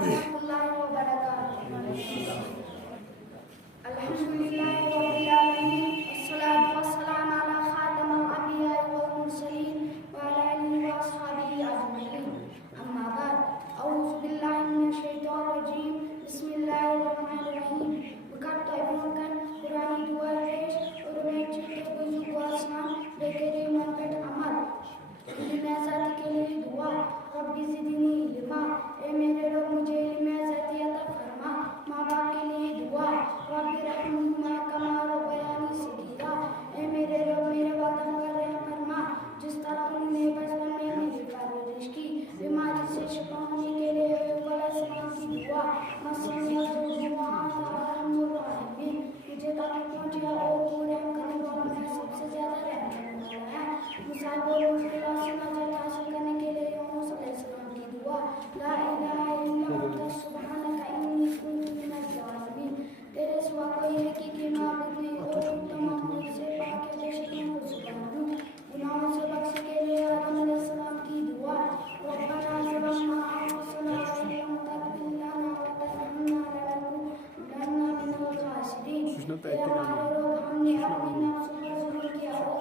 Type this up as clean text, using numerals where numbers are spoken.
warahmatullahi wabarakatuh. Alhamdulillahirabbil alamin. Wassalatu wassalamu ala khatamil anbiya'i wal mursalin wa ala alihi wa ashabihi ajma'in. Amma ba'd. A'udzu billahi minasyaitonir rajim. Bismillahirrahmanirrahim. Berkata Ibnu Qur'ani 2 और मैं चीते बुजुर्ग को आसमान देखे रे मन पेट अमल इल्म ज़ाती के लिए दुआ रब्बी ज़िदनी इल्मा ए मेरे रब मुझे इल्म ज़ाती अता फरमा माँ बाप के लिए दुआ रब्बी रहमुहुमा कमा रब्बयानी सगीरा ए मेरे रब मेरे वतन का रहम फरमा जिस तरह उन्होंने बचपन में मेरी परवरिश की बीमारी से शिफा होने के लिए वाला सलाम की दुआ मसलन मुझे तक पहुंचे और पूरे करने वाला मैं सबसे ज्यादा रहने वाला है मुसाफिर हासिल करने के लिए सलाम की दुआ ला इलाहा इल्ला अंता सुब्हानका इन्नी कुन्तु मिनज़ ज़ालिमीन। तेरे सिवा कोई हकीकी माबूद नहीं और तुम तमाम से पाक है बेशक मैं सुभान हूँ। गुनाहों से बख्शने के लिए आदम अलैहिस्सलाम की दुआ रब्बना ज़लमना अंफुसना व इन लम तग़फिर लना व तरहमना लनकुनन्ना मिनल ख़ासिरीन। हमने अपनी नफ्स पर जुल्म किया और